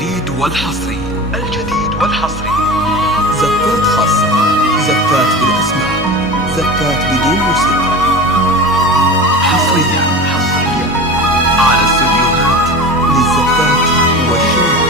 الجديد والحصري. الجديد والحصري. زفات خاصة، زفات بالأسماء، زفات بدون موسيقى. حصريا على استديوهات للزفات والشوات.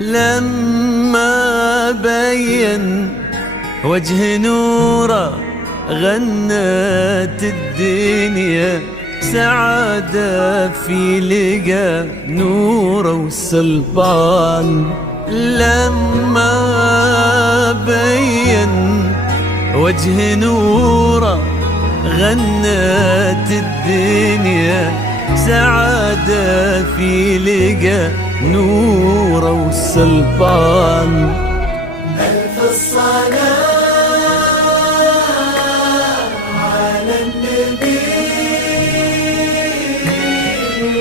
لما بين وجه نوره غنت الدنيا سعادة في لقى نوره والسلطان. لما بين وجه نوره غنت الدنيا سعادة في لقى نوره والسلطان. ألف الصلاة على النبي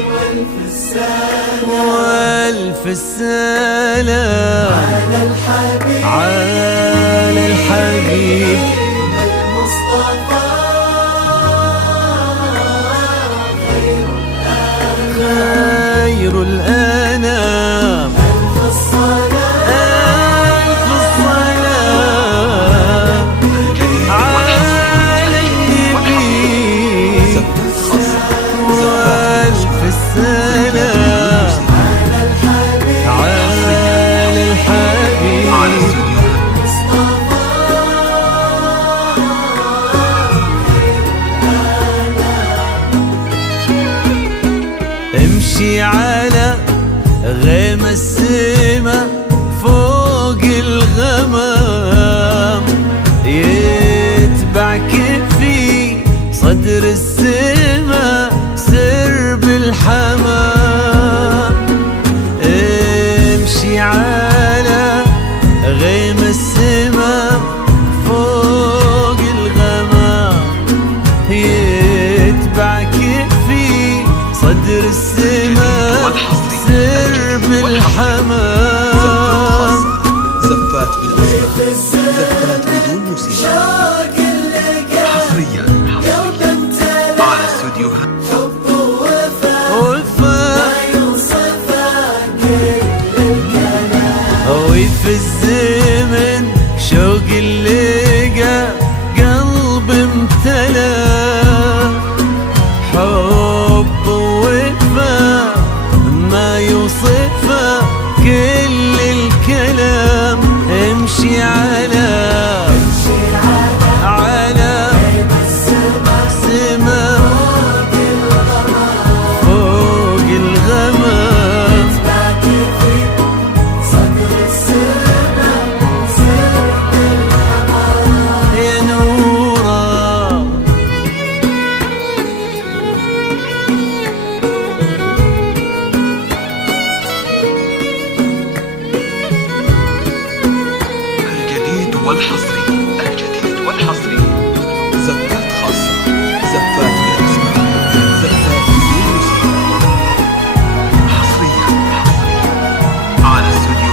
وألف السلام وألف السلام على الحبيب المصطفى خير الأنام. ألف الصلاة على النبي وألف السلام على الحبيب امشي على غيم السما فوق الغمام يتبعك في صدر السما سرب الحمام. امشي على غيم السما فوق الغمام يتبعك في صدر السما سرب الحمام. زفات بالأسماء، زفات بدون موسيقى. حصريا على استديوهات وفي الزمن شوق اللقى قلب امتلى حب ووفا ما يوصفه كل الكلام. امشي على سما فوق الغمام يا نورا. الجديد والحصري. الجديد والحصري. زفات خاصة، زفات بالأسماء، زفات بدون موسيقى. حصريا على استديوهات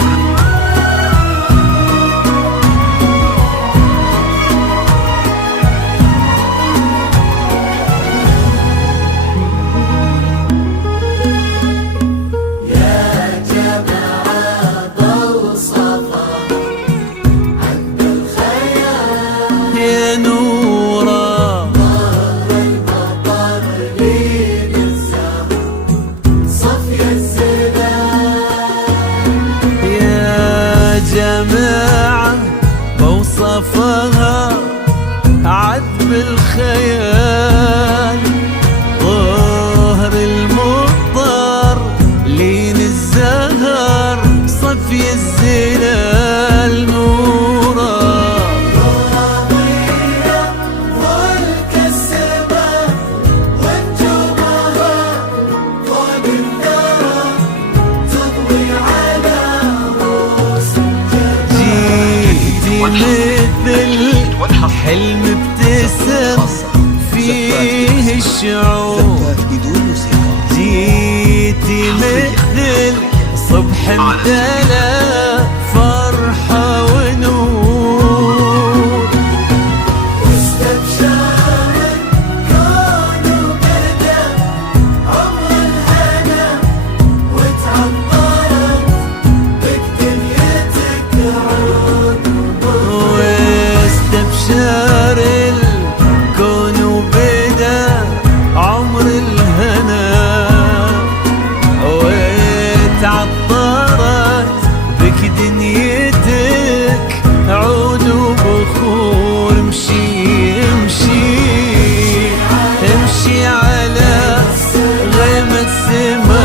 بالثرى تضوي على رؤوس جيتي مثل حلم ابتسم فيه الشعور، زفات بدون موسيقى. جيتي مثل صبح امتلأ فرحة ونور، واستبشر الكون وبدا عمر الهنا وتعطرت بك دنيتك عود واستبشر الكون وبدا عمر الهنا وتعطرت بك دنيتك عود وبخور. امشي امشي امشي على غيمة سما